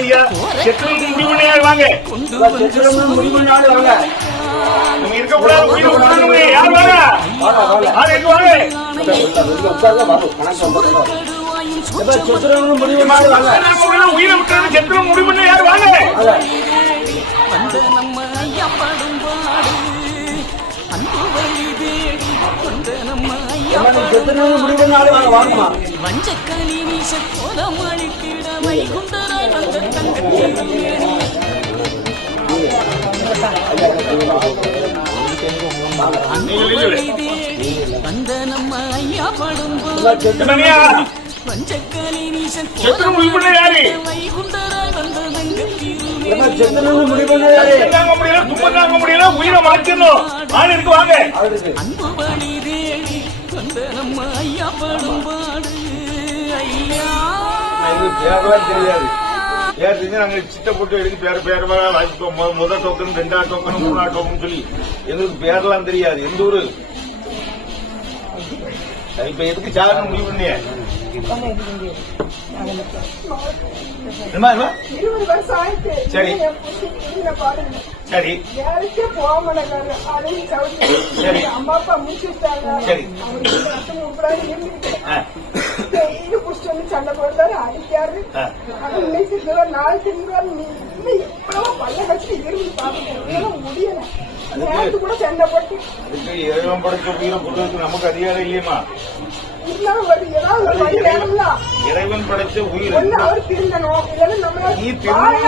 ஐயா முடிவு வாங்க இருக்கக்கூடாது யார் வாங்க உயிரை விட்டு செத்துரும் முடிவு பண்ண யார் வாங்க வஞ்சக்கலி வீச கோலமளித்திட வைகுண்டராய் வந்த வந்த நம்ம ஐயா படும் வஞ்சக்கலி வீச வைகுண்டராய் வந்த முடியல உயிரை மாற்றணும் ஆள் இருக்கு வாங்க அன்பு வழி தேடி வந்த நம்ம ஐயா படும் பாடு ஐயா தெரியாது பேர் தெரிஞ்சு நாங்க சிட்ட போட்டு எடுத்து பேர் வாங்கிப்போம் முதல் டோக்கன் 2ஆம் டோக்கன் 3ஆம் டோக்கன் சொல்லி எங்களுக்கு பேர்லாம் தெரியாது எந்த ஊரு இப்ப எதுக்கு சார்னு முடிவு பண்ணிய 20 வருஷம் ஆயிடுச்சு. சரி சரி சரி அம்மா அப்பா முடிச்சுட்டாங்க. சரி இது புடிச்சு வந்து சண்டை போடுறாரு அடிக்காரு. நாலு தின்றாரு. நீ எவ்வளவு பல்ல வச்சு இருந்து பாத்துட்டு முடியல. நேரத்து கூட சண்டை போட்டு இறைவன் படைச்ச உயிரை கொடுறதுக்கு நமக்கு அதிகாரம் இல்லையமா ஏதாவது இறைவன் படைச்ச உயிர் அவர் திருந்தணும். நீ திரும்ப